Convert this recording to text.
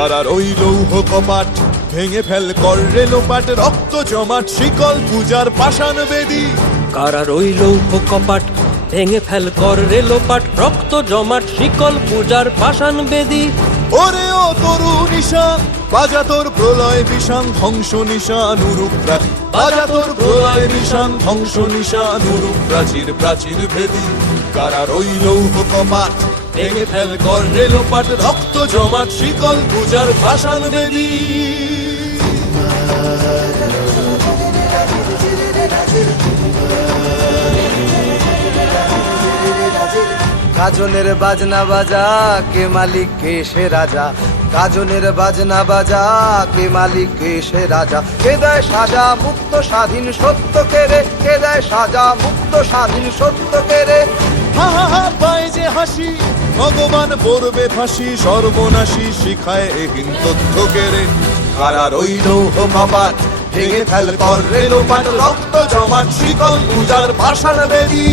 কারার ওই লৌহ কপাট ভেঙে ফেল কর রে লোপাট, রক্ত জমাট শিকল পূজার পাষাণ বেদী। কারা রইল কপাট ভেঙে ফেল কর রে লোপাট, রক্ত জমাট শিকল পূজার পাষাণ বেদী। ওরে ও তরু নিশান বাজা তোর প্রলয় বিষান ধ্বংস নিশান উরুপ প্রাচীর, বাজা তোর প্রলয় নিশান ধ্বংস নিশান উরুপ প্রাচীর প্রাচীর ভেদী। কারা রইল কপাট ভেঙে ফেল কর রে লোপাট, রক্ত জমাট শিকল পূজার পাষাণ বেদী। গাজনের বাজনা বাজা কে মালিক কে সে রাজা, গাজনের বাজনা বাজা কে মালিক কে সে রাজা। কে দেয় সাজা মুক্ত স্বাধীন সত্য কেড়ে, কে দেয় সাজা মুক্ত স্বাধীন সত্য কেড়ে। হা হা হা পায় যে হাসি ভগবান পড়বে ফাঁসি, সর্বনাশী শিখায় এহীন তথ্য কেড়ে। কারা রইল কপাট ভেঙে ফেল কর রে লোপাট, রক্ত জমাট শিকল পূজার পাষাণ বেদী।